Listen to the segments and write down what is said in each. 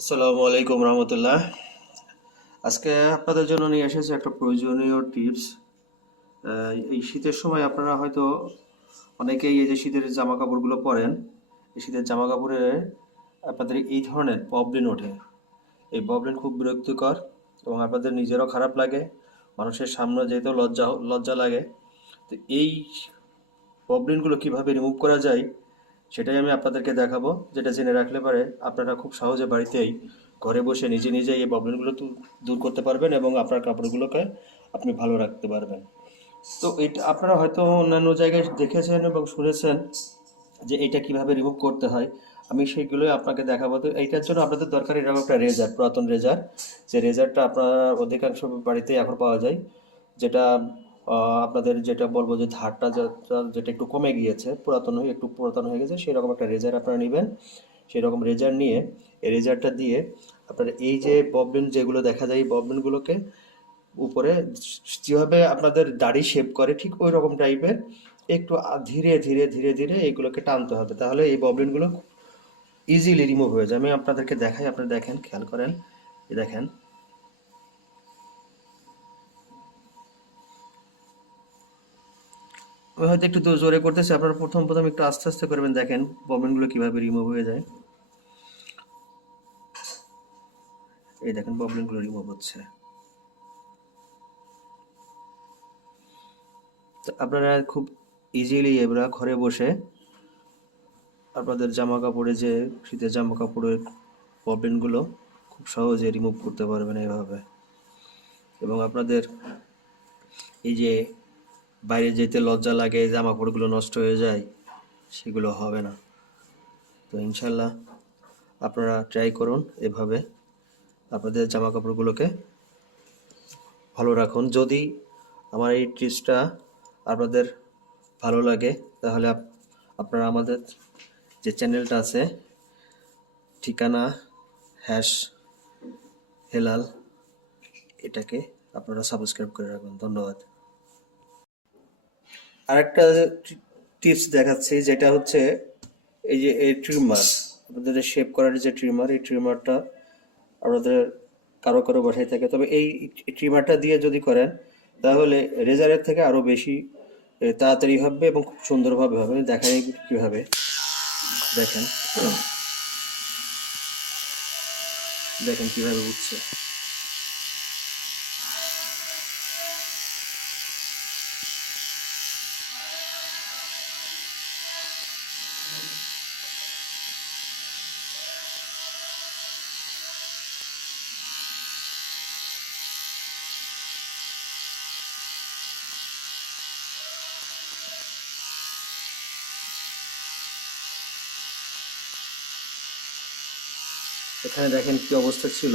আসসালামু আলাইকুম রহমতুল্লাহ। আজকে আপনাদের জন্য নিয়ে এসেছে একটা প্রয়োজনীয় টিপস। এই শীতের সময় আপনারা হয়তো অনেকেই এই যে শীতের জামা কাপড়গুলো পরেন, এই শীতের জামা কাপড়ে আপনাদের এই ধরনের প্রবলেম ওঠে। এই প্রবলেম খুব বিরক্তিকর এবং আপনাদের নিজেরও খারাপ লাগে, মানুষের সামনে যেহেতু লজ্জা লজ্জা লাগে। তো এই প্রবলেমগুলো কীভাবে রিমুভ করা যায় সেটাই আমি আপনাদেরকে দেখাবো, যেটা জেনে রাখলে পারে আপনারা খুব সহজে বাড়িতেই ঘরে বসে নিজে নিজে এই প্রবলেমগুলো দূর করতে পারবেন এবং আপনার কাপড়গুলোকে আপনি ভালো রাখতে পারবেন। তো এটা আপনারা হয়তো অন্যান্য জায়গায় দেখেছেন এবং শুনেছেন যে এটা কীভাবে রিমুভ করতে হয়। আমি সেইগুলোই আপনাকে দেখাবো। তো এইটার জন্য আপনাদের দরকার এরকম একটা রেজার পুরাতন রেজার যে রেজারটা আপনার অধিকাংশ বাড়িতেই এখন পাওয়া যায়, যেটা আপনাদের যেটা বলব যে ধারটা যেটা একটু কমে গিয়েছে, পুরাতন হয়ে, একটু পুরাতন হয়ে গেছে, সেরকম একটা রেজার আপনারা নেবেন। সেই রকম রেজার নিয়ে এই রেজারটা দিয়ে আপনারা এই যে প্রবলেম যেগুলো দেখা যায়, এই প্রবলেমগুলোকে উপরে যেভাবে আপনাদের দাড়ি শেপ করে, ঠিক ওই রকম টাইপের একটু ধীরে ধীরে ধীরে ধীরে এইগুলোকে টানতে হবে। তাহলে এই প্রবলেমগুলো ইজিলি রিমুভ হয়ে যায় আমি আপনাদেরকে দেখাই, আপনারা দেখেন, খেয়াল করেন দেখেন। আমি হয়তো একটু জোরে করতেছি, আপনারা প্রথম প্রথম একটু আস্তে আস্তে করবেন, দেখেন প্রবলেমগুলো কীভাবে রিমুভ হয়ে যায়। এই দেখেন প্রবলেমগুলো রিমুভ হচ্ছে। আপনারা খুব ইজিলি এবার ঘরে বসে আপনাদের জামা কাপড়ে যে শীতের জামা কাপড়ের প্রবলেমগুলো খুব সহজে রিমুভ করতে পারবেন এইভাবে এবং আপনাদের এই যে বাইরে যেতে লজ্জা লাগে জামা কাপড়গুলো নষ্ট হয়ে যায়, সেগুলো হবে না। তো ইনশাল্লাহ আপনারা ট্রাই করুন এভাবে আপনাদের জামা কাপড়গুলোকে ভালো রাখুন। যদি আমার এই টিপসটা আপনাদের ভালো লাগে, তাহলে আপ- আপনারা আমাদের যে চ্যানেলটা আছে, ঠিকানা হ্যাশ হেলাল, এটাকে আপনারা সাবস্ক্রাইব করে রাখুন ধন্যবাদ। আরেকটা টিপস দেখাচ্ছি, যেটা হচ্ছে এই যে এই ট্রিমার আপনাদের শেপ করার যে ট্রিমার এই ট্রিমারটা আপনাদের কারও কারও বাসায় থাকে। তবে এই ট্রিমারটা দিয়ে যদি করেন, তাহলে রেজারের থেকে আরও বেশি তাড়াতাড়ি হবে এবং খুব সুন্দরভাবে হবে। দেখাই কীভাবে। দেখেন। দেখেন কীভাবে উঠছে। এখানে দেখেন কি অবস্থা ছিল।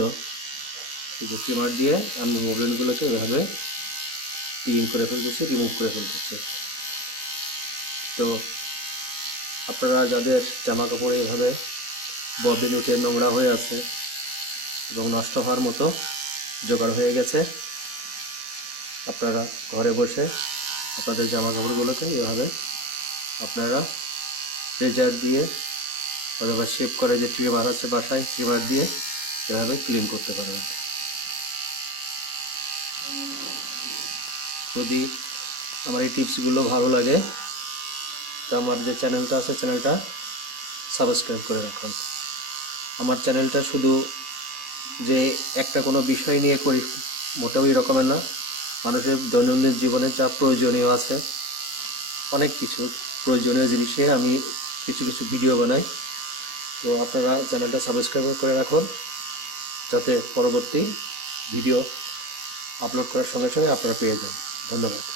যে ট্রিমার দিয়ে আমি মোবাইলগুলোকে এভাবে ক্লিন করে ফেলতেছি, রিমুভ করে ফেলতেছি। তো আপনারা যাদের জামা কাপড় এভাবে ববিন উঠে নোংরা হয়ে আছে এবং নষ্ট হওয়ার মতো জোগাড় হয়ে গেছে, আপনারা ঘরে বসে আপনাদের জামা কাপড়গুলোকে এভাবে আপনারা রেজার দিয়ে অথবা শেপ করে যে ট্রিমার আছে বাসায় ট্রিমার দিয়ে এভাবে ক্লিন করতে পারবেন। যদি আমার এই টিপসগুলো ভালো লাগে, তো আমার যে চ্যানেলটা আছে চ্যানেলটা সাবস্ক্রাইব করে রাখুন। আমার চ্যানেলটা শুধু যে একটা কোনো বিষয় নিয়ে করি, মোটেও এরকমের না। মানুষের দৈনন্দিন জীবনে যা প্রয়োজনীয় আছে, অনেক কিছু প্রয়োজনীয় জিনিসে আমি কিছু কিছু ভিডিও বানাই। তো আপনারা চ্যানেলটা সাবস্ক্রাইব করে রাখুন, যাতে পরবর্তী ভিডিও আপলোড করার সঙ্গে সঙ্গে আপনারা পেয়ে যান। ধন্যবাদ।